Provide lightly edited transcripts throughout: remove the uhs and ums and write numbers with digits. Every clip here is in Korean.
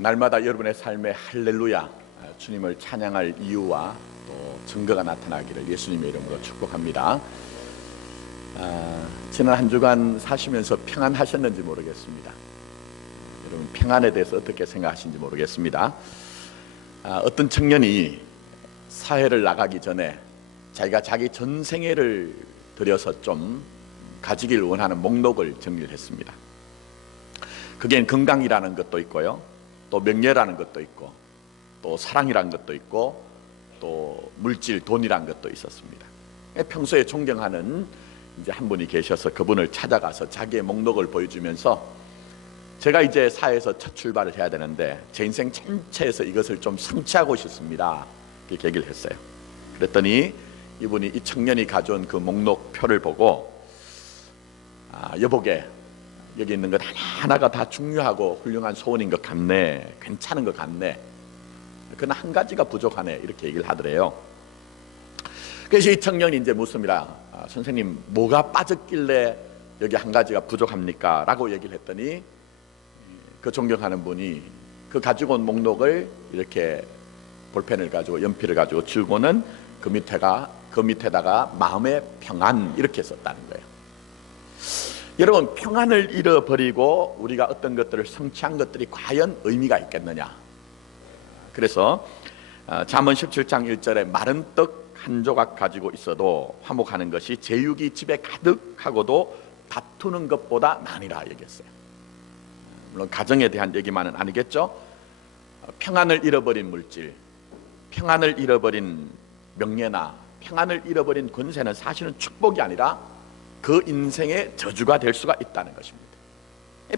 날마다 여러분의 삶에 할렐루야, 주님을 찬양할 이유와 또 증거가 나타나기를 예수님의 이름으로 축복합니다. 지난 한 주간 사시면서 평안하셨는지 모르겠습니다. 여러분 평안에 대해서 어떻게 생각하시는지 모르겠습니다. 어떤 청년이 사회를 나가기 전에 자기가 자기 전생애를 들여서 좀 가지길 원하는 목록을 정리를 했습니다. 그게 건강이라는 것도 있고요, 또 명예라는 것도 있고, 또 사랑이라는 것도 있고, 또 물질, 돈이라는 것도 있었습니다. 평소에 존경하는 이제 한 분이 계셔서 그분을 찾아가서 자기의 목록을 보여주면서 제가 이제 사회에서 첫 출발을 해야 되는데 제 인생 전체에서 이것을 좀 성취하고 싶습니다, 이렇게 얘기를 했어요. 그랬더니 이분이, 이 청년이 가져온 그 목록표를 보고 여보게, 여기 있는 것 하나하나가 다 중요하고 훌륭한 소원인 것 같네, 괜찮은 것 같네, 그러나 한 가지가 부족하네, 이렇게 얘기를 하더래요. 그래서 이 청년이 이제 묻습니다. 선생님, 뭐가 빠졌길래 여기 한 가지가 부족합니까? 라고 얘기를 했더니 그 존경하는 분이 그 가지고 온 목록을 이렇게 볼펜을 가지고 연필을 가지고 주고는 그 밑에다가 마음의 평안, 이렇게 썼다는 거예요. 여러분, 평안을 잃어버리고 우리가 어떤 것들을 성취한 것들이 과연 의미가 있겠느냐? 그래서 잠언 17장 1절에 마른 떡 한 조각 가지고 있어도 화목하는 것이 제육이 집에 가득하고도 다투는 것보다 나으니라 얘기했어요. 물론 가정에 대한 얘기만은 아니겠죠. 평안을 잃어버린 물질, 평안을 잃어버린 명예나 평안을 잃어버린 권세는 사실은 축복이 아니라 그 인생의 저주가 될 수가 있다는 것입니다.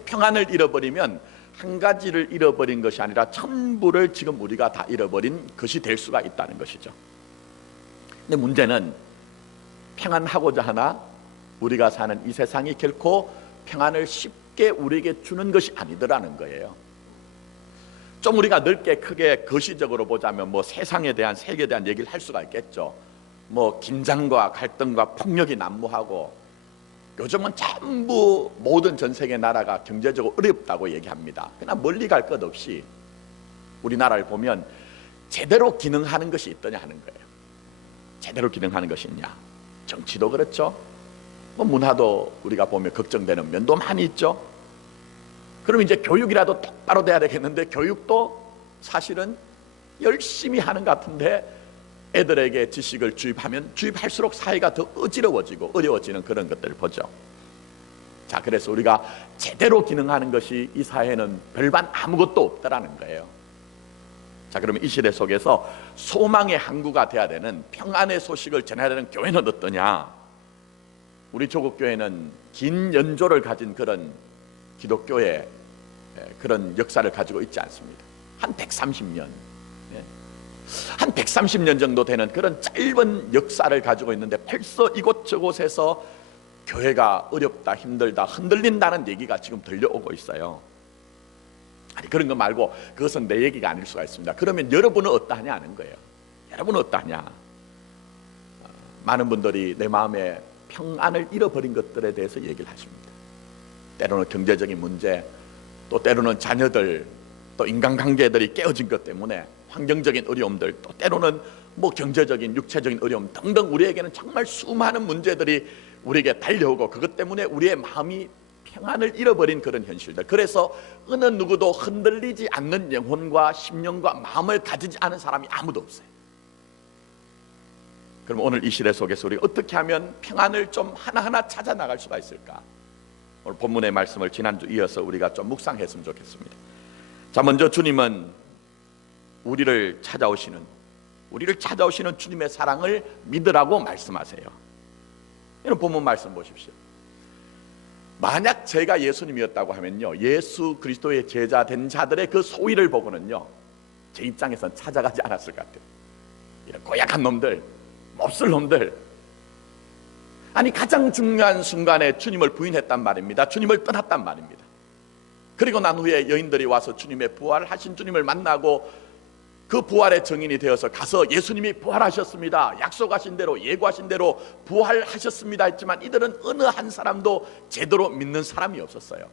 평안을 잃어버리면 한 가지를 잃어버린 것이 아니라 전부를 지금 우리가 다 잃어버린 것이 될 수가 있다는 것이죠. 근데 문제는 평안하고자 하나 우리가 사는 이 세상이 결코 평안을 쉽게 우리에게 주는 것이 아니더라는 거예요. 좀 우리가 넓게 크게 거시적으로 보자면 뭐 세상에 대한, 세계에 대한 얘기를 할 수가 있겠죠. 뭐 긴장과 갈등과 폭력이 난무하고 요즘은 전부 모든 전 세계 나라가 경제적으로 어렵다고 얘기합니다. 그러나 멀리 갈 것 없이 우리나라를 보면 제대로 기능하는 것이 있더냐 하는 거예요. 제대로 기능하는 것이 있냐? 정치도 그렇죠. 뭐 문화도 우리가 보면 걱정되는 면도 많이 있죠. 그럼 이제 교육이라도 똑바로 돼야 되겠는데 교육도 사실은 열심히 하는 것 같은데 애들에게 지식을 주입하면 주입할수록 사회가 더 어지러워지고 어려워지는 그런 것들을 보죠. 자, 그래서 우리가 제대로 기능하는 것이 이 사회는 별반 아무것도 없다라는 거예요. 자, 그러면 이 시대 속에서 소망의 항구가 돼야 되는, 평안의 소식을 전해야 되는 교회는 어떠냐? 우리 조국 교회는 긴 연조를 가진 그런 기독교의 그런 역사를 가지고 있지 않습니다. 한 130년, 한 130년 정도 되는 그런 짧은 역사를 가지고 있는데 벌써 이곳저곳에서 교회가 어렵다, 힘들다, 흔들린다는 얘기가 지금 들려오고 있어요. 아니, 그런 거 말고 그것은 내 얘기가 아닐 수가 있습니다. 그러면 여러분은 어떠하냐 하는 거예요. 여러분은 어떠하냐? 많은 분들이 내 마음에 평안을 잃어버린 것들에 대해서 얘기를 하십니다. 때로는 경제적인 문제, 또 때로는 자녀들, 또 인간관계들이 깨어진 것 때문에 환경적인 어려움들, 또 때로는 뭐 경제적인, 육체적인 어려움 등등 우리에게는 정말 수많은 문제들이 우리에게 달려오고 그것 때문에 우리의 마음이 평안을 잃어버린 그런 현실들. 그래서 어느 누구도 흔들리지 않는 영혼과 심령과 마음을 가지지 않은 사람이 아무도 없어요. 그럼 오늘 이 시대 속에서 우리가 어떻게 하면 평안을 좀 하나하나 찾아 나갈 수가 있을까? 오늘 본문의 말씀을 지난주 이어서 우리가 좀 묵상했으면 좋겠습니다. 자, 먼저 주님은 우리를 찾아오시는 주님의 사랑을 믿으라고 말씀하세요. 이런 본문 말씀 보십시오. 만약 제가 예수님이었다고 하면요, 예수 그리스도의 제자 된 자들의 그 소위를 보고는요, 제 입장에선 찾아가지 않았을 것 같아요. 이런 고약한 놈들, 몹쓸 놈들. 아니, 가장 중요한 순간에 주님을 부인했단 말입니다. 주님을 떠났단 말입니다. 그리고 난 후에 여인들이 와서 주님의 부활하신 주님을 만나고 그 부활의 증인이 되어서 가서 예수님이 부활하셨습니다, 약속하신 대로, 예고하신 대로 부활하셨습니다 했지만 이들은 어느 한 사람도 제대로 믿는 사람이 없었어요.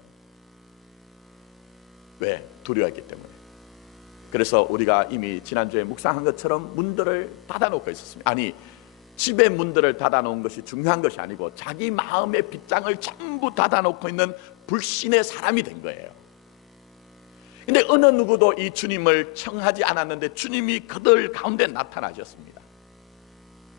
왜? 두려워했기 때문에. 그래서 우리가 이미 지난주에 묵상한 것처럼 문들을 닫아놓고 있었습니다. 아니, 집의 문들을 닫아놓은 것이 중요한 것이 아니고 자기 마음의 빗장을 전부 닫아놓고 있는 불신의 사람이 된 거예요. 근데 어느 누구도 이 주님을 청하지 않았는데 주님이 그들 가운데 나타나셨습니다.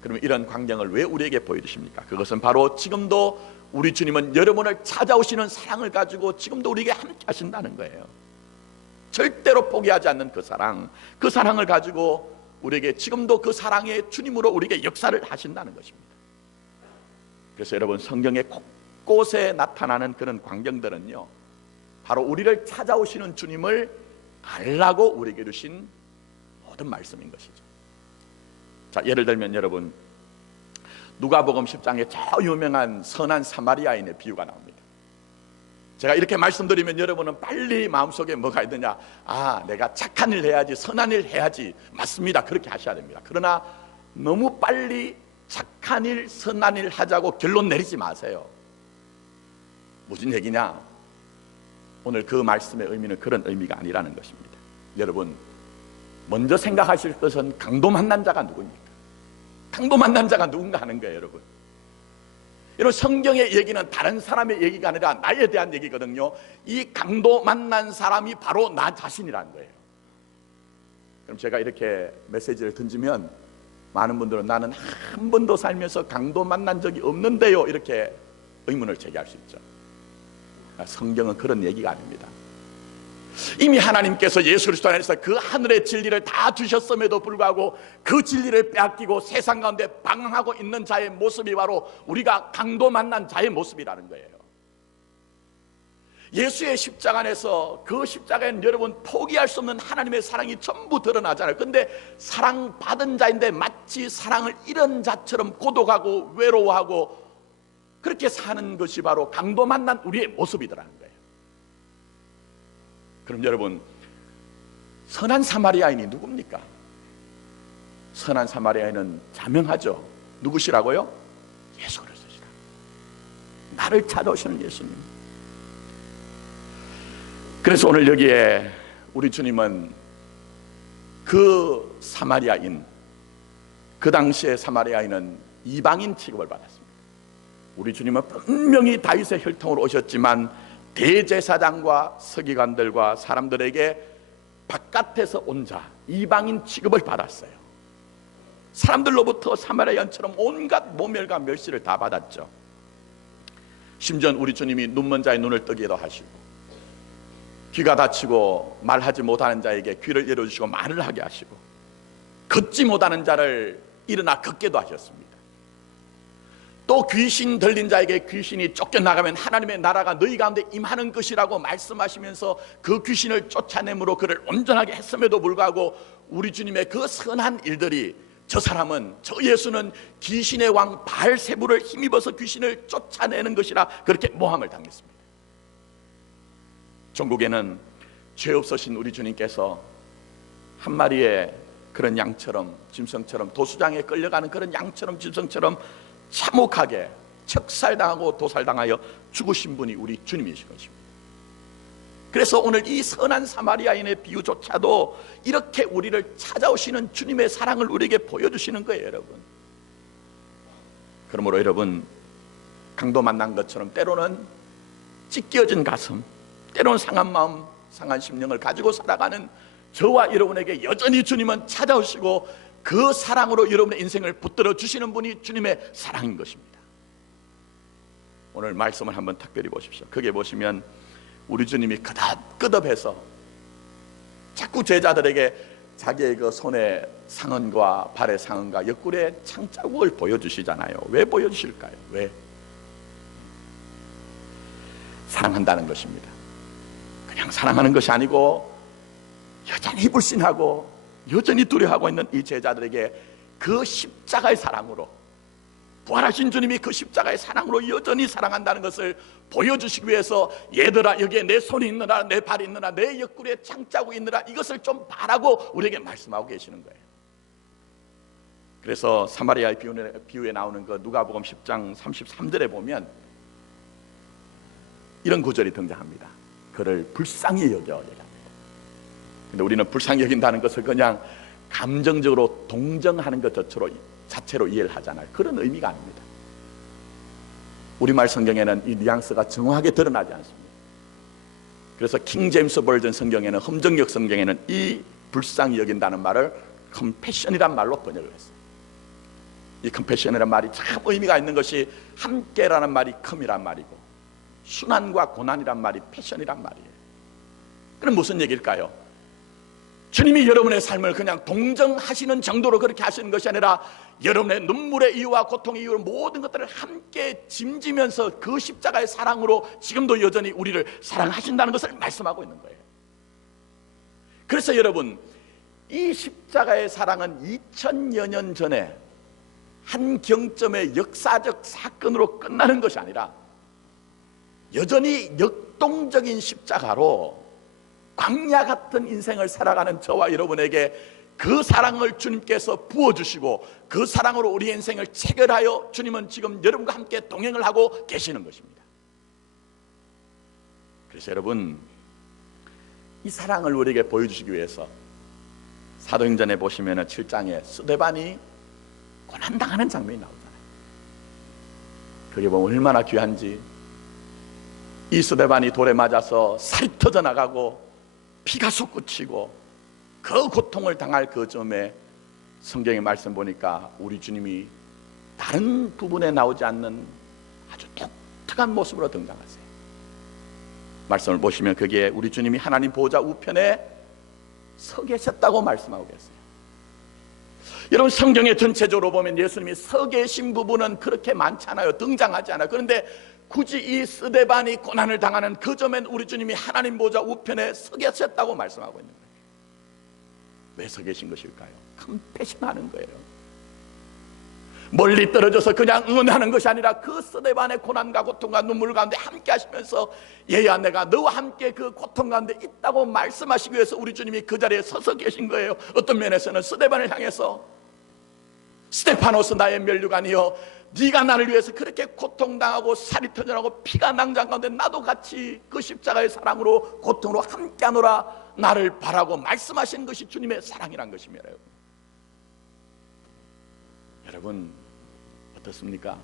그러면 이런 광경을 왜 우리에게 보여주십니까? 그것은 바로 지금도 우리 주님은 여러분을 찾아오시는 사랑을 가지고 지금도 우리에게 함께 하신다는 거예요. 절대로 포기하지 않는 그 사랑을 가지고 우리에게 지금도 그 사랑의 주님으로 우리에게 역사를 하신다는 것입니다. 그래서 여러분, 성경의 곳곳에 나타나는 그런 광경들은요, 바로 우리를 찾아오시는 주님을 알라고 우리에게 주신 모든 말씀인 것이죠. 자, 예를 들면 여러분, 누가복음 10장에 저 유명한 선한 사마리아인의 비유가 나옵니다. 제가 이렇게 말씀드리면 여러분은 빨리 마음속에 뭐가 있느냐, 아, 내가 착한 일 해야지, 선한 일 해야지. 맞습니다. 그렇게 하셔야 됩니다. 그러나 너무 빨리 착한 일, 선한 일 하자고 결론 내리지 마세요. 무슨 얘기냐? 오늘 그 말씀의 의미는 그런 의미가 아니라는 것입니다. 여러분, 먼저 생각하실 것은 강도 만난 자가 누구입니까? 강도 만난 자가 누군가 하는 거예요, 여러분. 여러분, 성경의 얘기는 다른 사람의 얘기가 아니라 나에 대한 얘기거든요. 이 강도 만난 사람이 바로 나 자신이라는 거예요. 그럼 제가 이렇게 메시지를 던지면 많은 분들은 나는 한 번도 살면서 강도 만난 적이 없는데요, 이렇게 의문을 제기할 수 있죠. 성경은 그런 얘기가 아닙니다. 이미 하나님께서 예수 그리스도 안에서 그 하늘의 진리를 다 주셨음에도 불구하고 그 진리를 빼앗기고 세상 가운데 방황하고 있는 자의 모습이 바로 우리가 강도 만난 자의 모습이라는 거예요. 예수의 십자가 안에서 그 십자가에는 여러분 포기할 수 없는 하나님의 사랑이 전부 드러나잖아요. 근데 사랑받은 자인데 마치 사랑을 잃은 자처럼 고독하고 외로워하고 그렇게 사는 것이 바로 강도 만난 우리의 모습이더라는 거예요. 그럼 여러분, 선한 사마리아인이 누굽니까? 선한 사마리아인은 자명하죠. 누구시라고요? 예수 그리스도시라. 나를 찾아오시는 예수님. 그래서 오늘 여기에 우리 주님은 그 사마리아인, 그 당시에 사마리아인은 이방인 취급을 받았습니다. 우리 주님은 분명히 다윗의 혈통으로 오셨지만 대제사장과 서기관들과 사람들에게 바깥에서 온 자, 이방인 취급을 받았어요. 사람들로부터 사마리아인처럼 온갖 모멸과 멸시를 다 받았죠. 심지어 우리 주님이 눈먼 자의 눈을 뜨기도 하시고, 귀가 다치고 말하지 못하는 자에게 귀를 열어주시고 말을 하게 하시고, 걷지 못하는 자를 일어나 걷게도 하셨습니다. 또 귀신 들린 자에게 귀신이 쫓겨나가면 하나님의 나라가 너희 가운데 임하는 것이라고 말씀하시면서 그 귀신을 쫓아내므로 그를 온전하게 했음에도 불구하고 우리 주님의 그 선한 일들이, 저 사람은, 저 예수는 귀신의 왕 바알세불을 힘입어서 귀신을 쫓아내는 것이라 그렇게 모함을 당했습니다. 전국에는 죄 없으신 우리 주님께서 한 마리의 그런 양처럼, 짐승처럼, 도수장에 끌려가는 그런 양처럼, 짐승처럼 참혹하게 척살당하고 도살당하여 죽으신 분이 우리 주님이신 것입니다. 그래서 오늘 이 선한 사마리아인의 비유조차도 이렇게 우리를 찾아오시는 주님의 사랑을 우리에게 보여주시는 거예요, 여러분. 그러므로 여러분, 강도 만난 것처럼 때로는 찢겨진 가슴, 때로는 상한 마음, 상한 심령을 가지고 살아가는 저와 여러분에게 여전히 주님은 찾아오시고 그 사랑으로 여러분의 인생을 붙들어 주시는 분이 주님의 사랑인 것입니다. 오늘 말씀을 한번 특별히 보십시오. 거기에 보시면 우리 주님이 끄덕끄덕해서 자꾸 제자들에게 자기의 그 손의 상흔과 발의 상흔과 옆구리의 창자국을 보여주시잖아요. 왜 보여주실까요? 왜? 사랑한다는 것입니다. 그냥 사랑하는 것이 아니고 여전히 불신하고 여전히 두려워하고 있는 이 제자들에게 그 십자가의 사랑으로, 부활하신 주님이 그 십자가의 사랑으로 여전히 사랑한다는 것을 보여주시기 위해서, 얘들아 여기에 내 손이 있느라, 내 발이 있느라, 내 옆구리에 창자국이 있느라 이것을 좀 바라고 우리에게 말씀하고 계시는 거예요. 그래서 사마리아의 비유에 나오는 그 누가복음 10장 33절에 보면 이런 구절이 등장합니다. 그를 불쌍히 여겨. 근데 우리는 불쌍히 여긴다는 것을 그냥 감정적으로 동정하는 것 자체로 이해를 하잖아요. 그런 의미가 아닙니다. 우리말 성경에는 이 뉘앙스가 정확하게 드러나지 않습니다. 그래서 킹 제임스 버전 성경에는, 험정역 성경에는 이 불쌍히 여긴다는 말을 컴패션이란 말로 번역을 했어요. 이 컴패션이란 말이 참 의미가 있는 것이, 함께라는 말이 컴이란 말이고, 순환과 고난이란 말이 패션이란 말이에요. 그럼 무슨 얘기일까요? 주님이 여러분의 삶을 그냥 동정하시는 정도로 그렇게 하시는 것이 아니라, 여러분의 눈물의 이유와 고통의 이유로 모든 것들을 함께 짐지면서 그 십자가의 사랑으로 지금도 여전히 우리를 사랑하신다는 것을 말씀하고 있는 거예요. 그래서 여러분, 이 십자가의 사랑은 2000여 년 전에 한 경점의 역사적 사건으로 끝나는 것이 아니라, 여전히 역동적인 십자가로 광야 같은 인생을 살아가는 저와 여러분에게 그 사랑을 주님께서 부어주시고, 그 사랑으로 우리 인생을 체결하여 주님은 지금 여러분과 함께 동행을 하고 계시는 것입니다. 그래서 여러분, 이 사랑을 우리에게 보여주시기 위해서 사도행전에 보시면 7장에 스데반이 고난당하는 장면이 나오잖아요. 그게 보면 얼마나 귀한지. 이 스데반이 돌에 맞아서 살이 터져 나가고 피가 솟구치고 그 고통을 당할 그 점에 성경의 말씀 보니까 우리 주님이 다른 부분에 나오지 않는 아주 독특한 모습으로 등장하세요. 말씀을 보시면 거기에 우리 주님이 하나님 보호자 우편에 서 계셨다고 말씀하고 계세요. 여러분, 성경의 전체적으로 보면 예수님이 서 계신 부분은 그렇게 많지 않아요. 등장하지 않아요. 그런데 굳이 이 스데반이 고난을 당하는 그 점엔 우리 주님이 하나님 보호자 우편에 서 계셨다고 말씀하고 있는 거예요. 왜 서 계신 것일까요? 컴패션하는 거예요. 멀리 떨어져서 그냥 응원하는 것이 아니라 그 스데반의 고난과 고통과 눈물 가운데 함께 하시면서, 얘야 내가 너와 함께 그 고통 가운데 있다고 말씀하시기 위해서 우리 주님이 그 자리에 서서 계신 거예요. 어떤 면에서는 스데반을 향해서, 스테파노스 나의 면류관이여, 네가 나를 위해서 그렇게 고통당하고 살이 터져나고 피가 낭장 가운데 나도 같이 그 십자가의 사랑으로 고통으로 함께하노라 나를 바라고 말씀하신 것이 주님의 사랑이란 것입니다. 여러분 어떻습니까?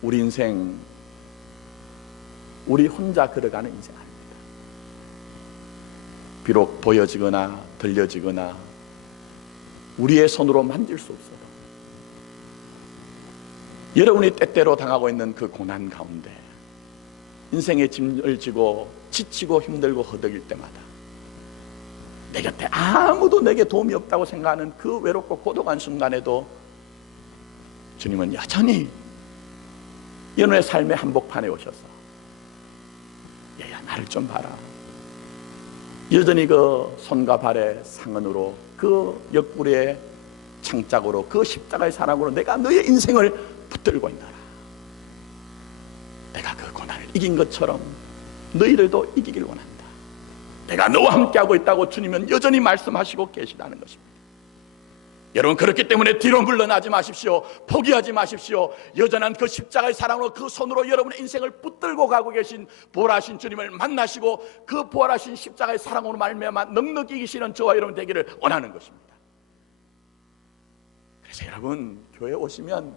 우리 인생, 우리 혼자 걸어가는 인생 아닙니다. 비록 보여지거나 들려지거나 우리의 손으로 만질 수 없어도, 여러분이 때때로 당하고 있는 그 고난 가운데 인생의 짐을 지고 지치고 힘들고 허덕일 때마다, 내 곁에 아무도 내게 도움이 없다고 생각하는 그 외롭고 고독한 순간에도 주님은 여전히 여러분의 삶의 한복판에 오셔서, 얘야 나를 좀 봐라. 여전히 그 손과 발의 상흔으로, 그 옆구리의 창짝으로, 그 십자가의 사랑으로 내가 너의 인생을 붙들고 있노라. 내가 그 고난을 이긴 것처럼 너희들도 이기길 원한다. 내가 너와 함께하고 있다고 주님은 여전히 말씀하시고 계시다는 것입니다. 여러분, 그렇기 때문에 뒤로 물러나지 마십시오. 포기하지 마십시오. 여전한 그 십자가의 사랑으로 그 손으로 여러분의 인생을 붙들고 가고 계신 부활하신 주님을 만나시고, 그 부활하신 십자가의 사랑으로 말미암아 넉넉히 이기시는 저와 여러분 되기를 원하는 것입니다. 그래서 여러분, 교회 오시면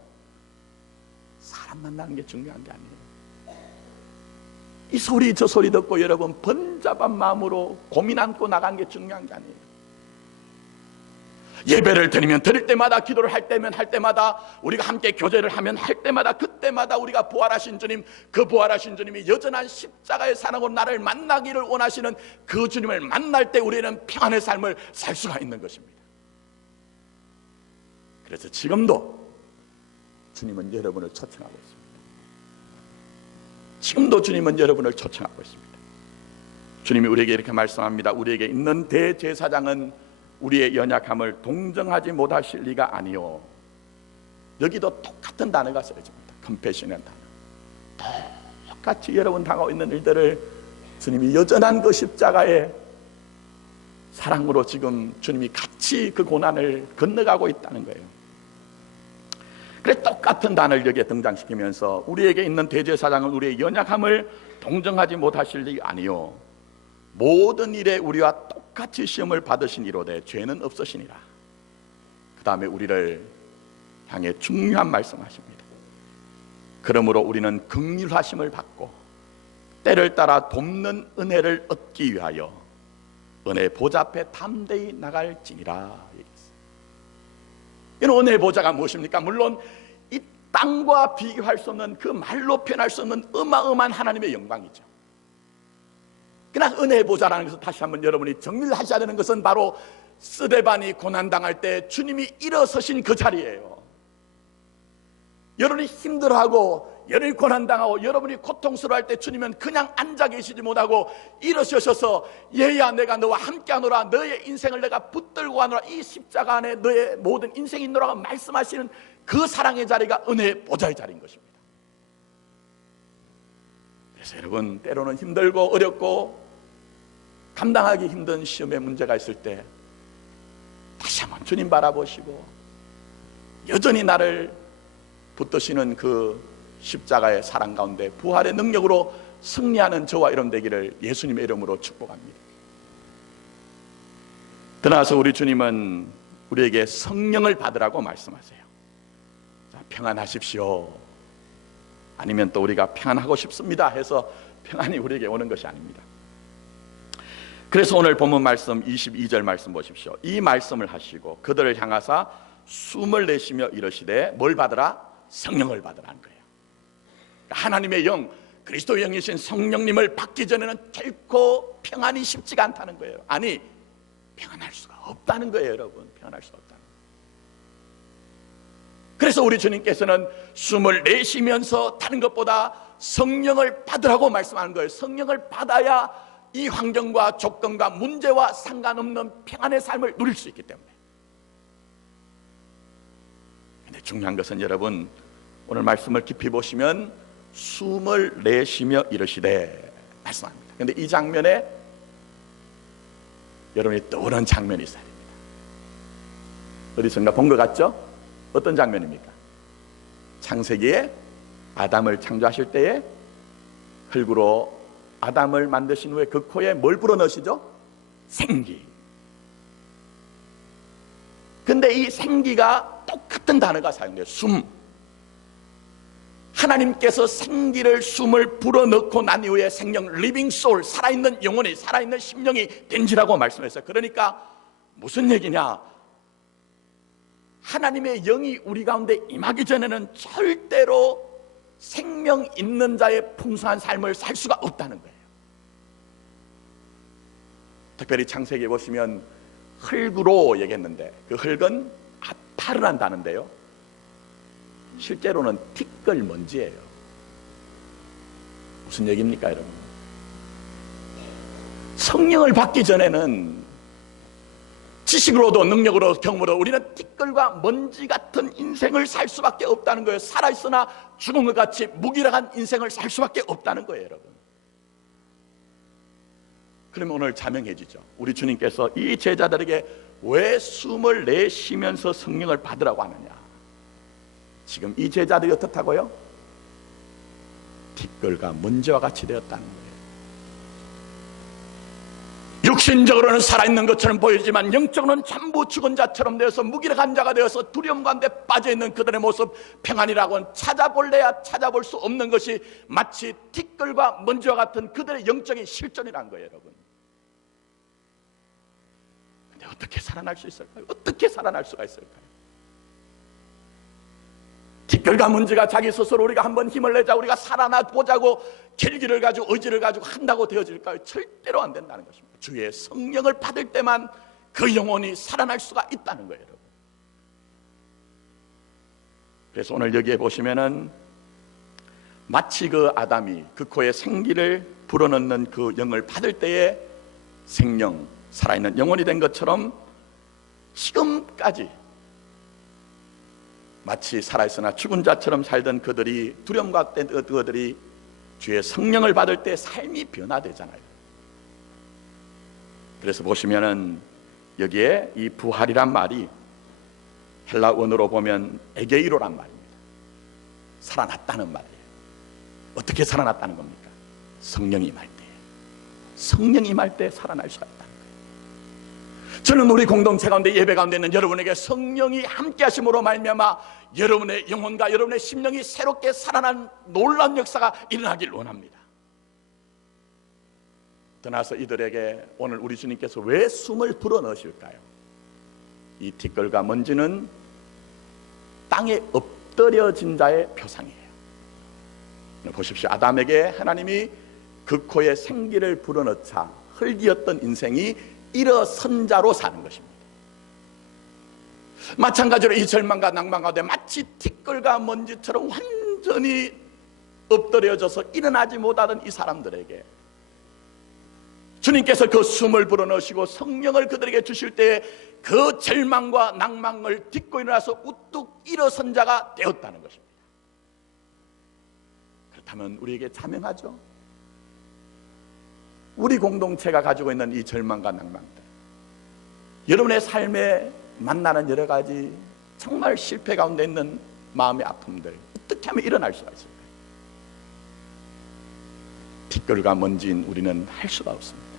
사람 만나는 게 중요한 게 아니에요. 이 소리 저 소리 듣고 여러분 번잡한 마음으로 고민 안고 나간 게 중요한 게 아니에요. 예배를 드리면 드릴 때마다, 기도를 할 때면 할 때마다, 우리가 함께 교제를 하면 할 때마다, 그때마다 우리가 부활하신 주님, 그 부활하신 주님이 여전한 십자가의 사랑으로 나를 만나기를 원하시는 그 주님을 만날 때 우리는 평안의 삶을 살 수가 있는 것입니다. 그래서 지금도 주님은 여러분을 초청하고 있습니다. 지금도 주님은 여러분을 초청하고 있습니다. 주님이 우리에게 이렇게 말씀합니다. 우리에게 있는 대제사장은 우리의 연약함을 동정하지 못하실 리가 아니요. 여기도 똑같은 단어가 쓰여집니다. 컴패션이라는 단어. 똑같이 여러분 당하고 있는 일들을 주님이 여전한 그 십자가의 사랑으로 지금 주님이 같이 그 고난을 건너가고 있다는 거예요. 그래서 똑같은 단어를 여기에 등장시키면서 우리에게 있는 대제사장은 우리의 연약함을 동정하지 못하실 리 아니요. 모든 일에 우리와 똑같이 시험을 받으신 이로되 죄는 없으시니라. 그 다음에 우리를 향해 중요한 말씀하십니다. 그러므로 우리는 긍휼하심을 받고 때를 따라 돕는 은혜를 얻기 위하여 은혜의 보좌 앞에 담대히 나갈지니라. 이는 은혜의 보좌가 무엇입니까? 물론 이 땅과 비교할 수 없는, 그 말로 표현할 수 없는 어마어마한 하나님의 영광이죠. 그러나 은혜의 보좌라는 것은, 다시 한번 여러분이 정리를 하셔야 되는 것은 바로 스데반이 고난당할 때 주님이 일어서신 그 자리예요. 여러분이 힘들어하고 여러분이 고난당하고 여러분이 고통스러워할 때 주님은 그냥 앉아 계시지 못하고 일어서셔서 얘야 내가 너와 함께하노라, 너의 인생을 내가 붙들고 가노라, 이 십자가 안에 너의 모든 인생이 있노라고 말씀하시는 그 사랑의 자리가 은혜의 보좌의 자리인 것입니다. 그래서 여러분, 때로는 힘들고 어렵고 감당하기 힘든 시험의 문제가 있을 때 다시 한번 주님 바라보시고 여전히 나를 붙드시는 그 십자가의 사랑 가운데 부활의 능력으로 승리하는 저와 여러분 되기를 예수님의 이름으로 축복합니다. 떠나서 우리 주님은 우리에게 성령을 받으라고 말씀하세요. 자, 평안하십시오. 아니면 또 우리가 평안하고 싶습니다 해서 평안이 우리에게 오는 것이 아닙니다. 그래서 오늘 본문 말씀 22절 말씀 보십시오. 이 말씀을 하시고 그들을 향하사 숨을 내쉬며 이르시되 뭘 받으라? 성령을 받으라는 거예요. 하나님의 영, 그리스도의 영이신 성령님을 받기 전에는 결코 평안이 쉽지가 않다는 거예요. 아니, 평안할 수가 없다는 거예요. 여러분, 평안할 수가 없다는 거예요. 그래서 우리 주님께서는 숨을 내쉬면서 타는 것보다 성령을 받으라고 말씀하는 거예요. 성령을 받아야 이 환경과 조건과 문제와 상관없는 평안의 삶을 누릴 수 있기 때문에. 근데 중요한 것은 여러분, 오늘 말씀을 깊이 보시면 숨을 내쉬며 이르시되 말씀합니다. 근데 이 장면에 여러분이 떠오르는 장면이 있어야 됩니다. 어디선가 본 것 같죠? 어떤 장면입니까? 창세기에 아담을 창조하실 때에 흙으로 아담을 만드신 후에 그 코에 뭘 불어넣으시죠? 생기. 근데 이 생기가 똑같은 단어가 사용돼요. 숨. 하나님께서 생기를, 숨을 불어넣고 난 이후에 생명, 리빙 소울, 살아있는 영혼이, 살아있는 심령이 된지라고 말씀했어요. 그러니까 무슨 얘기냐? 하나님의 영이 우리 가운데 임하기 전에는 절대로 생명 있는 자의 풍성한 삶을 살 수가 없다는 거예요. 특별히 창세기에 보시면 흙으로 얘기했는데 그 흙은 아파르란 단어인데요, 실제로는 티끌 먼지예요. 무슨 얘기입니까 여러분? 성령을 받기 전에는 지식으로도 능력으로 경험으로 우리는 티끌과 먼지 같은 인생을 살 수밖에 없다는 거예요. 살아있으나 죽은 것 같이 무기력한 인생을 살 수밖에 없다는 거예요 여러분. 그러면 오늘 자명해지죠. 우리 주님께서 이 제자들에게 왜 숨을 내쉬면서 성령을 받으라고 하느냐. 지금 이 제자들이 어떻다고요? 티끌과 먼지와 같이 되었다는 거예요. 육신적으로는 살아있는 것처럼 보이지만 영적으로는 전부 죽은 자처럼 되어서 무기력한 자가 되어서 두려움 가운데 빠져있는 그들의 모습, 평안이라고는 찾아볼래야 찾아볼 수 없는 것이 마치 티끌과 먼지와 같은 그들의 영적인 실존이라는 거예요 여러분. 근데 어떻게 살아날 수 있을까요? 어떻게 살아날 수가 있을까요? 티끌과 먼지가 자기 스스로 우리가 한번 힘을 내자, 우리가 살아나 보자고 결기를 가지고 의지를 가지고 한다고 되어질까요? 절대로 안 된다는 것입니다. 주의 성령을 받을 때만 그 영혼이 살아날 수가 있다는 거예요 여러분. 그래서 오늘 여기에 보시면은 마치 그 아담이 그 코에 생기를 불어넣는 그 영을 받을 때에 생명, 살아있는 영혼이 된 것처럼 지금까지 마치 살아있으나 죽은 자처럼 살던 그들이, 두려움과 그들이 주의 성령을 받을 때 삶이 변화되잖아요. 그래서 보시면은 여기에 이 부활이란 말이 헬라 원어로 보면 에게이로란 말입니다. 살아났다는 말이에요. 어떻게 살아났다는 겁니까? 성령이 임할 때, 성령이 임할 때 살아날 수가 있다는 거예요. 저는 우리 공동체 가운데, 예배 가운데 있는 여러분에게 성령이 함께 하심으로 말미암아 여러분의 영혼과 여러분의 심령이 새롭게 살아난 놀라운 역사가 일어나길 원합니다. 떠나서 이들에게 오늘 우리 주님께서 왜 숨을 불어넣으실까요? 이 티끌과 먼지는 땅에 엎드려진 자의 표상이에요. 보십시오. 아담에게 하나님이 그 코에 생기를 불어넣자 흙이었던 인생이 일어선 자로 사는 것입니다. 마찬가지로 이 절망과 낭만 가운데 마치 티끌과 먼지처럼 완전히 엎드려져서 일어나지 못하던 이 사람들에게 주님께서 그 숨을 불어넣으시고 성령을 그들에게 주실 때에 그 절망과 낭망을 딛고 일어나서 우뚝 일어선 자가 되었다는 것입니다. 그렇다면 우리에게 자명하죠. 우리 공동체가 가지고 있는 이 절망과 낭망들, 여러분의 삶에 만나는 여러 가지 정말 실패 가운데 있는 마음의 아픔들, 어떻게 하면 일어날 수가 있을까요? 티끌과 먼지인 우리는 할 수가 없습니다.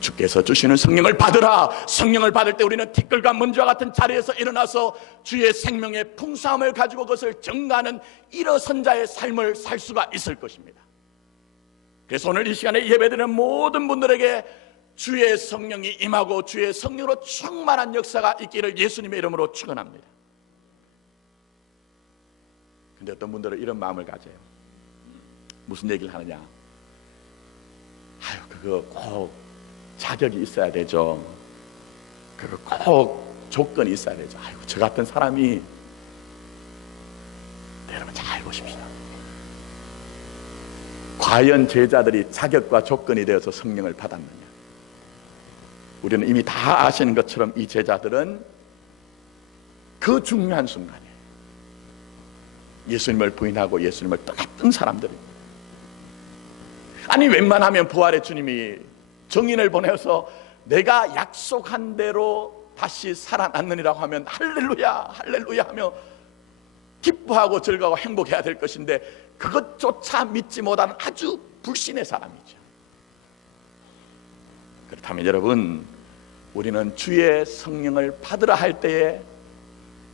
주께서 주시는 성령을 받으라. 성령을 받을 때 우리는 티끌과 먼지와 같은 자리에서 일어나서 주의 생명의 풍성함을 가지고 그것을 증가하는 일어선 자의 삶을 살 수가 있을 것입니다. 그래서 오늘 이 시간에 예배드리는 모든 분들에게 주의 성령이 임하고 주의 성령으로 충만한 역사가 있기를 예수님의 이름으로 축원합니다. 그런데 어떤 분들은 이런 마음을 가져요. 무슨 얘기를 하느냐? 아유, 그거 꼭 자격이 있어야 되죠. 그거 꼭 조건이 있어야 되죠. 아이고, 저 같은 사람이, 여러분 잘 보십시오. 과연 제자들이 자격과 조건이 되어서 성령을 받았느냐? 우리는 이미 다 아시는 것처럼 이 제자들은 그 중요한 순간에 예수님을 부인하고 예수님을 떠났던 사람들입니다. 아니, 웬만하면 부활의 주님이 정인을 보내서 내가 약속한 대로 다시 살아났느니라고 하면 할렐루야 할렐루야 하며 기뻐하고 즐거워 행복해야 될 것인데 그것조차 믿지 못하는 아주 불신의 사람이죠. 그렇다면 여러분, 우리는 주의 성령을 받으라 할 때에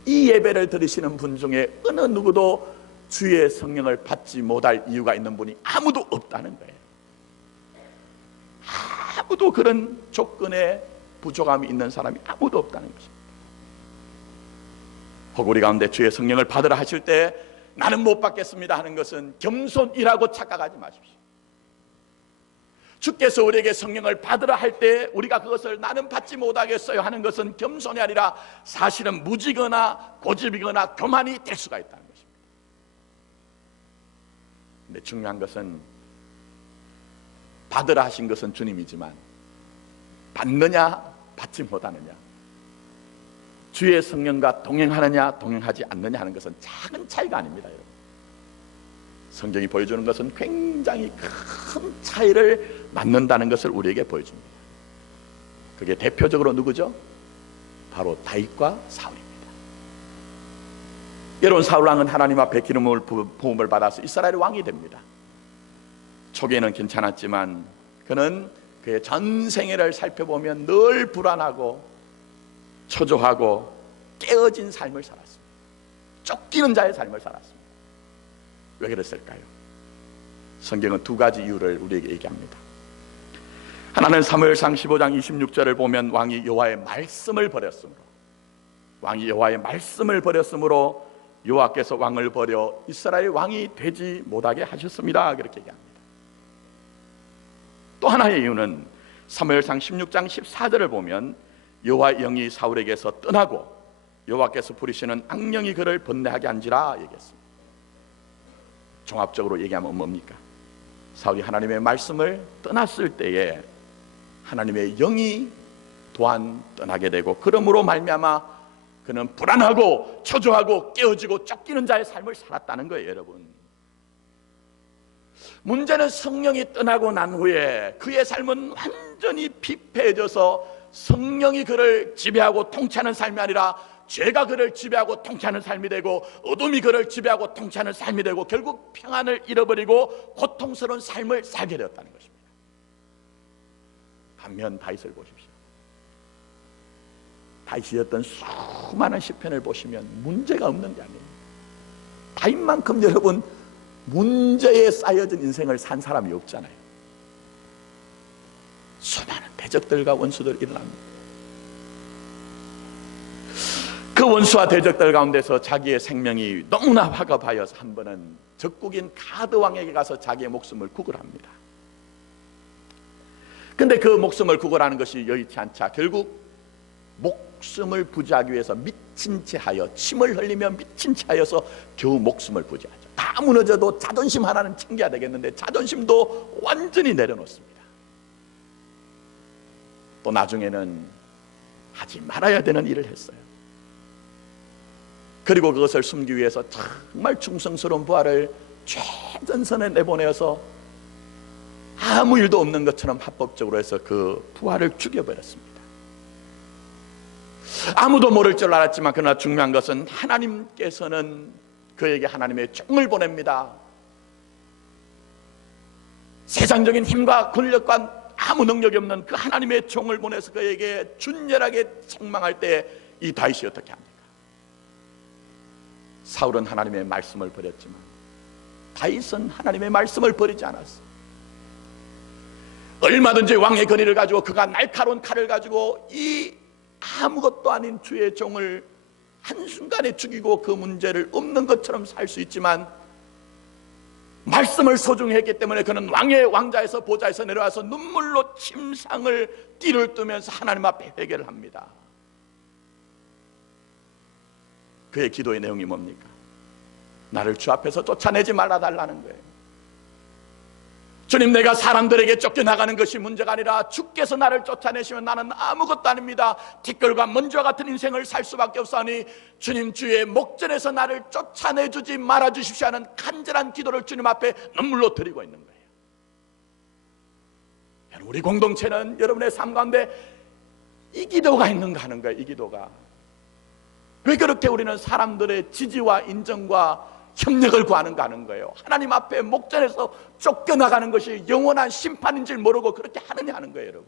이 예배를 들으시는 분 중에 어느 누구도 주의 성령을 받지 못할 이유가 있는 분이 아무도 없다는 거예요. 아무도 그런 조건에 부족함이 있는 사람이 아무도 없다는 것입니다. 혹 우리 가운데 주의 성령을 받으라 하실 때 나는 못 받겠습니다 하는 것은 겸손이라고 착각하지 마십시오. 주께서 우리에게 성령을 받으라 할 때 우리가 그것을 나는 받지 못하겠어요 하는 것은 겸손이 아니라 사실은 무지거나 고집이거나 교만이 될 수가 있다는 것입니다. 근데 중요한 것은 받으라 하신 것은 주님이지만 받느냐 받지 못하느냐, 주의 성령과 동행하느냐 동행하지 않느냐 하는 것은 작은 차이가 아닙니다. 여러분, 성경이 보여주는 것은 굉장히 큰 차이를 낳는다는 것을 우리에게 보여줍니다. 그게 대표적으로 누구죠? 바로 다윗과 사울입니다. 여러분, 사울왕은 하나님 앞에 기름을 부음을 받아서 이스라엘의 왕이 됩니다. 초기에는 괜찮았지만 그는 그의 전생애를 살펴보면 늘 불안하고 초조하고 깨어진 삶을 살았습니다. 쫓기는 자의 삶을 살았습니다. 왜 그랬을까요? 성경은 두 가지 이유를 우리에게 얘기합니다. 하나는 사무엘상 15장 26절을 보면 왕이 여호와의 말씀을 버렸으므로 여호와께서 왕을 버려 이스라엘 왕이 되지 못하게 하셨습니다. 그렇게 얘기합니다. 또 하나의 이유는 사무엘상 16장 14절을 보면 여호와의 영이 사울에게서 떠나고 여호와께서 부리시는 악령이 그를 번뇌하게 한지라 얘기했습니다. 종합적으로 얘기하면 뭡니까? 사울이 하나님의 말씀을 떠났을 때에 하나님의 영이 또한 떠나게 되고, 그러므로 말미암아 그는 불안하고 초조하고 깨어지고 쫓기는 자의 삶을 살았다는 거예요. 여러분, 문제는 성령이 떠나고 난 후에 그의 삶은 완전히 피폐해져서 성령이 그를 지배하고 통치하는 삶이 아니라 죄가 그를 지배하고 통치하는 삶이 되고 어둠이 그를 지배하고 통치하는 삶이 되고 결국 평안을 잃어버리고 고통스러운 삶을 살게 되었다는 것입니다. 반면 다윗을 보십시오. 다윗이 어떤 수많은 시편을 보시면 문제가 없는 게 아니에요. 다윗만큼 여러분 문제에 쌓여진 인생을 산 사람이 없잖아요. 수많은 대적들과 원수들이 일어납니다. 그 원수와 대적들 가운데서 자기의 생명이 너무나 화갑하여서 한 번은 적국인 가드 왕에게 가서 자기의 목숨을 구걸합니다. 근데 그 목숨을 구걸하는 것이 여의치 않자 결국 목숨을 부지하기 위해서 미친 채 하여 침을 흘리며 미친 채 하여서 겨우 목숨을 부지하죠. 다 무너져도 자존심 하나는 챙겨야 되겠는데 자존심도 완전히 내려놓습니다. 또 나중에는 하지 말아야 되는 일을 했어요. 그리고 그것을 숨기 위해서 정말 충성스러운 부하를 최전선에 내보내어서 아무 일도 없는 것처럼 합법적으로 해서 그 부하를 죽여버렸습니다. 아무도 모를 줄 알았지만 그러나 중요한 것은 하나님께서는 그에게 하나님의 종을 보냅니다. 세상적인 힘과 권력과 아무 능력이 없는 그 하나님의 종을 보내서 그에게 준열하게 책망할 때 이 다윗이 어떻게 합니까? 사울은 하나님의 말씀을 버렸지만 다윗은 하나님의 말씀을 버리지 않았어. 얼마든지 왕의 권위를 가지고 그가 날카로운 칼을 가지고 이 아무것도 아닌 주의 종을 한순간에 죽이고 그 문제를 없는 것처럼 살 수 있지만 말씀을 소중히 했기 때문에 그는 왕의 왕자에서 보좌에서 내려와서 눈물로 침상을 띠를 뜨면서 하나님 앞에 회개를 합니다. 그의 기도의 내용이 뭡니까? 나를 주 앞에서 쫓아내지 말아달라는 거예요. 주님, 내가 사람들에게 쫓겨나가는 것이 문제가 아니라 주께서 나를 쫓아내시면 나는 아무것도 아닙니다. 티끌과 먼지와 같은 인생을 살 수밖에 없사오니 주님, 주의 목전에서 나를 쫓아내주지 말아주십시오 하는 간절한 기도를 주님 앞에 눈물로 드리고 있는 거예요. 우리 공동체는 여러분의 삶 가운데 이 기도가 있는가 하는 거예요. 이 기도가. 왜 그렇게 우리는 사람들의 지지와 인정과 협력을 구하는가 하는 거예요. 하나님 앞에 목전에서 쫓겨나가는 것이 영원한 심판인 줄 모르고 그렇게 하느냐 하는 거예요. 여러분,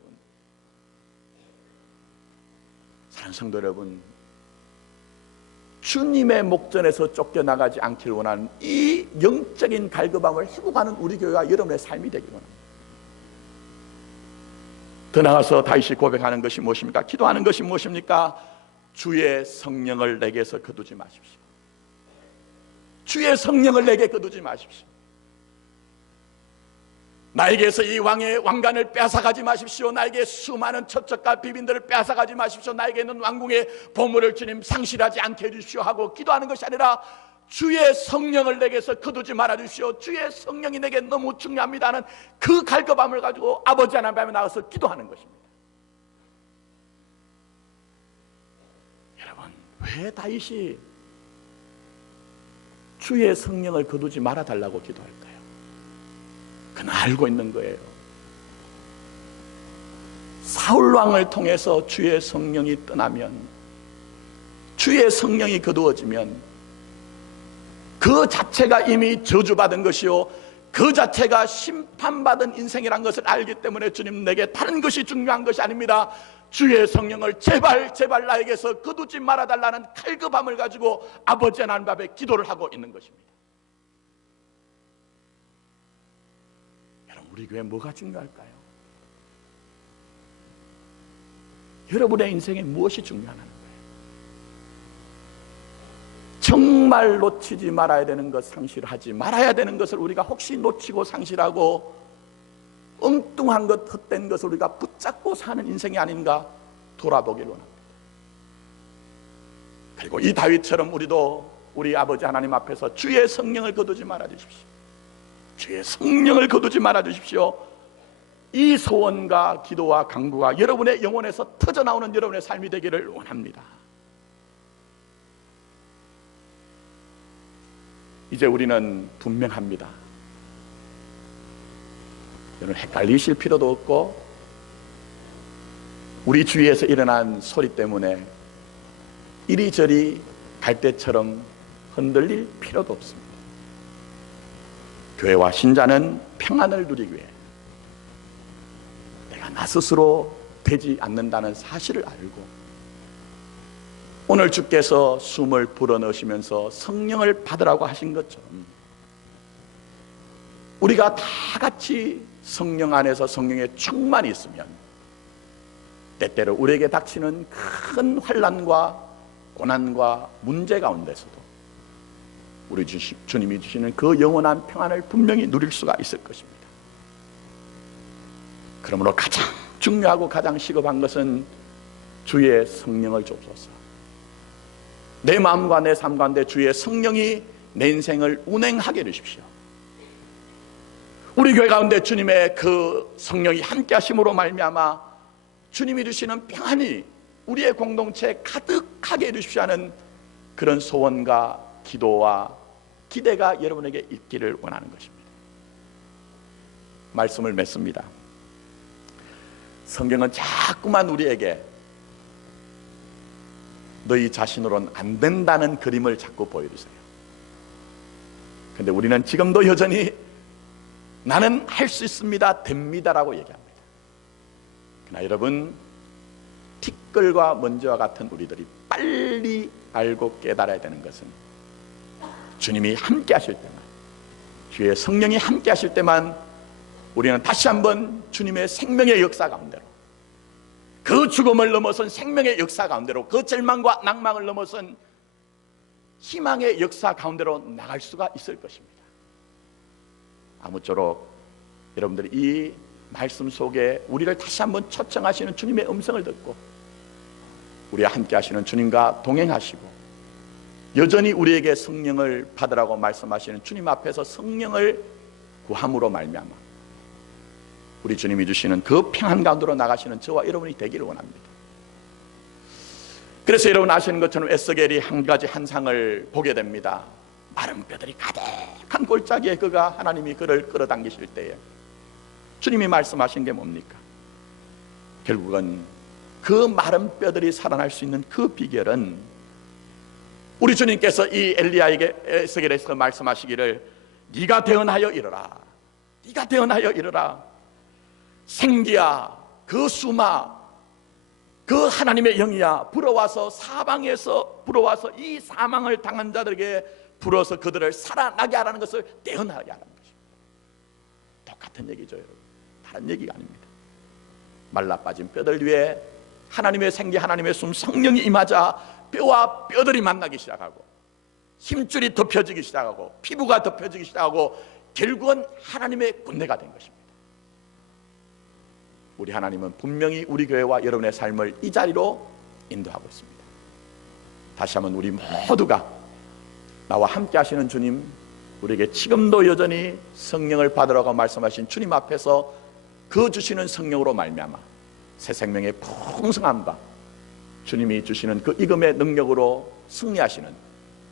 사랑하는 성도 여러분, 주님의 목전에서 쫓겨나가지 않기를 원하는 이 영적인 갈급함을 회복하는 우리 교회와 여러분의 삶이 되기를 원합니다. 더 나아가서 다윗이 고백하는 것이 무엇입니까? 기도하는 것이 무엇입니까? 주의 성령을 내게서 거두지 마십시오. 주의 성령을 내게 거두지 마십시오. 나에게서 이 왕의 왕관을 빼앗아가지 마십시오. 나에게 수많은 처첩과 비빈들을 빼앗아가지 마십시오. 나에게 있는 왕궁의 보물을 주님 상실하지 않게 해주십시오 하고 기도하는 것이 아니라 주의 성령을 내게서 거두지 말아주십시오. 주의 성령이 내게 너무 중요합니다는 그 갈급함을 가지고 아버지 하나님 앞에 나가서 기도하는 것입니다. 여러분, 왜 다윗이 주의 성령을 거두지 말아달라고 기도할까요? 그는 알고 있는 거예요. 사울왕을 통해서 주의 성령이 떠나면, 주의 성령이 거두어지면 그 자체가 이미 저주받은 것이요, 그 자체가 심판받은 인생이란 것을 알기 때문에 주님, 내게 다른 것이 중요한 것이 아닙니다. 주의 성령을 제발 나에게서 거두지 말아달라는 갈급함을 가지고 아버지 하나님 앞에 기도를 하고 있는 것입니다. 여러분, 우리 교회 뭐가 중요할까요? 여러분의 인생에 무엇이 중요하는 거예요? 정말 놓치지 말아야 되는 것, 상실하지 말아야 되는 것을 우리가 혹시 놓치고 상실하고 엉뚱한 것, 헛된 것을 우리가 붙잡고 사는 인생이 아닌가 돌아보기를 원합니다. 그리고 이 다윗처럼 우리도 우리 아버지 하나님 앞에서 주의 성령을 거두지 말아주십시오. 주의 성령을 거두지 말아주십시오. 이 소원과 기도와 간구가 여러분의 영혼에서 터져나오는 여러분의 삶이 되기를 원합니다. 이제 우리는 분명합니다. 여러분, 헷갈리실 필요도 없고 우리 주위에서 일어난 소리 때문에 이리저리 갈대처럼 흔들릴 필요도 없습니다. 교회와 신자는 평안을 누리기 위해 내가 나 스스로 되지 않는다는 사실을 알고 오늘 주께서 숨을 불어넣으시면서 성령을 받으라고 하신 것처럼 우리가 다 같이 성령 안에서 성령의 충만이 있으면 때때로 우리에게 닥치는 큰 환난과 고난과 문제 가운데서도 우리 주님이 주시는 그 영원한 평안을 분명히 누릴 수가 있을 것입니다. 그러므로 가장 중요하고 가장 시급한 것은 주의 성령을 주옵소서. 내 마음과 내 삶 가운데 주의 성령이 내 인생을 운행하게 해주십시오. 우리 교회 가운데 주님의 그 성령이 함께 하심으로 말미암아 주님이 주시는 평안이 우리의 공동체에 가득하게 해주십시오 하는 그런 소원과 기도와 기대가 여러분에게 있기를 원하는 것입니다. 말씀을 맺습니다. 성경은 자꾸만 우리에게 너희 자신으로는 안 된다는 그림을 자꾸 보여주세요. 그런데 우리는 지금도 여전히 나는 할 수 있습니다, 됩니다라고 얘기합니다. 그러나 여러분, 티끌과 먼지와 같은 우리들이 빨리 알고 깨달아야 되는 것은 주님이 함께 하실 때만, 주의 성령이 함께 하실 때만 우리는 다시 한번 주님의 생명의 역사 가운데로, 그 죽음을 넘어선 생명의 역사 가운데로, 그 절망과 낭망을 넘어선 희망의 역사 가운데로 나갈 수가 있을 것입니다. 아무쪼록 여러분들이 이 말씀 속에 우리를 다시 한번 초청하시는 주님의 음성을 듣고 우리와 함께 하시는 주님과 동행하시고 여전히 우리에게 성령을 받으라고 말씀하시는 주님 앞에서 성령을 구함으로 말미암아 우리 주님이 주시는 그 평안 가운데로 나가시는 저와 여러분이 되기를 원합니다. 그래서 여러분 아시는 것처럼 에스겔이 한 가지 환상을 보게 됩니다. 마른 뼈들이 가득한 골짜기에 그가 하나님이 그를 끌어당기실 때에 주님이 말씀하신 게 뭡니까? 결국은 그 마른 뼈들이 살아날 수 있는 그 비결은 우리 주님께서 이 엘리야에게 에스겔에서 말씀하시기를 네가 대언하여 이르라, 네가 대언하여 이르라, 생기야 그 수마 그 하나님의 영이야 불어와서 사방에서 불어와서 이 사망을 당한 자들에게 불어서 그들을 살아나게 하라는 것을 대언하게 하라는 것입니다. 똑같은 얘기죠 여러분, 다른 얘기가 아닙니다. 말라빠진 뼈들 위에 하나님의 생기 하나님의 숨 성령이 임하자 뼈와 뼈들이 만나기 시작하고 힘줄이 덮여지기 시작하고 피부가 덮여지기 시작하고 결국은 하나님의 군대가 된 것입니다. 우리 하나님은 분명히 우리 교회와 여러분의 삶을 이 자리로 인도하고 있습니다. 다시 한번 우리 모두가 나와 함께 하시는 주님, 우리에게 지금도 여전히 성령을 받으라고 말씀하신 주님 앞에서 그 주시는 성령으로 말미암아 새 생명의 풍성함과 주님이 주시는 그 이금의 능력으로 승리하시는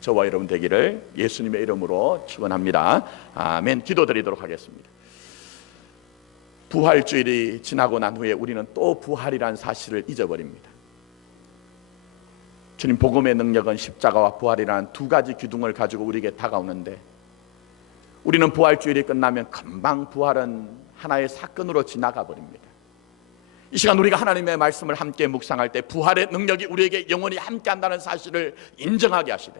저와 여러분 되기를 예수님의 이름으로 축원합니다. 아멘. 기도드리도록 하겠습니다. 부활주일이 지나고 난 후에 우리는 또 부활이라는 사실을 잊어버립니다. 주님 복음의 능력은 십자가와 부활이라는 두 가지 기둥을 가지고 우리에게 다가오는데 우리는 부활주일이 끝나면 금방 부활은 하나의 사건으로 지나가 버립니다. 이 시간 우리가 하나님의 말씀을 함께 묵상할 때 부활의 능력이 우리에게 영원히 함께한다는 사실을 인정하게 하시되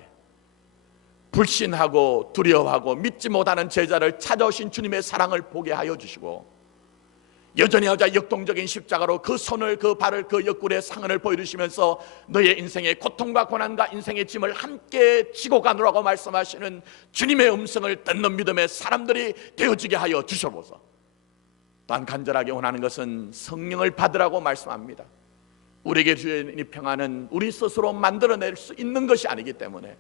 불신하고 두려워하고 믿지 못하는 제자를 찾아오신 주님의 사랑을 보게 하여 주시고 여전히 여자 역동적인 십자가로 그 손을 그 발을 그 옆구리에 상흔을 보여주시면서 너의 인생의 고통과 고난과 인생의 짐을 함께 지고 가노라고 말씀하시는 주님의 음성을 듣는 믿음의 사람들이 되어지게 하여 주셔보소. 또한 간절하게 원하는 것은 성령을 받으라고 말씀합니다. 우리에게 주신 이 평안은 우리 스스로 만들어낼 수 있는 것이 아니기 때문에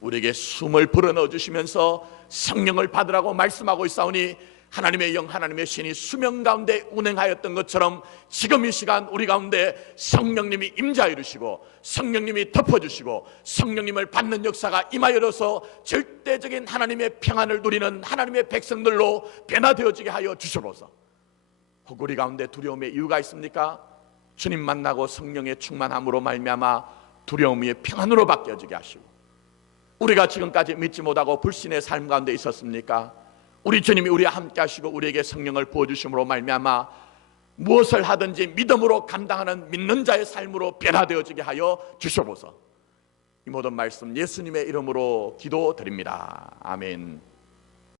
우리에게 숨을 불어넣어 주시면서 성령을 받으라고 말씀하고 있사오니 하나님의 영 하나님의 신이 수면 가운데 운행하였던 것처럼 지금 이 시간 우리 가운데 성령님이 임재하여 주시고 성령님이 덮어주시고 성령님을 받는 역사가 임하여서 절대적인 하나님의 평안을 누리는 하나님의 백성들로 변화되어지게 하여 주셔서 혹 우리 가운데 두려움의 이유가 있습니까? 주님 만나고 성령의 충만함으로 말미암아 두려움이 평안으로 바뀌어지게 하시고 우리가 지금까지 믿지 못하고 불신의 삶 가운데 있었습니까? 우리 주님이 우리와 함께 하시고 우리에게 성령을 부어주심으로 말미암아 무엇을 하든지 믿음으로 감당하는 믿는 자의 삶으로 변화되어지게 하여 주셔보소. 이 모든 말씀 예수님의 이름으로 기도드립니다. 아멘.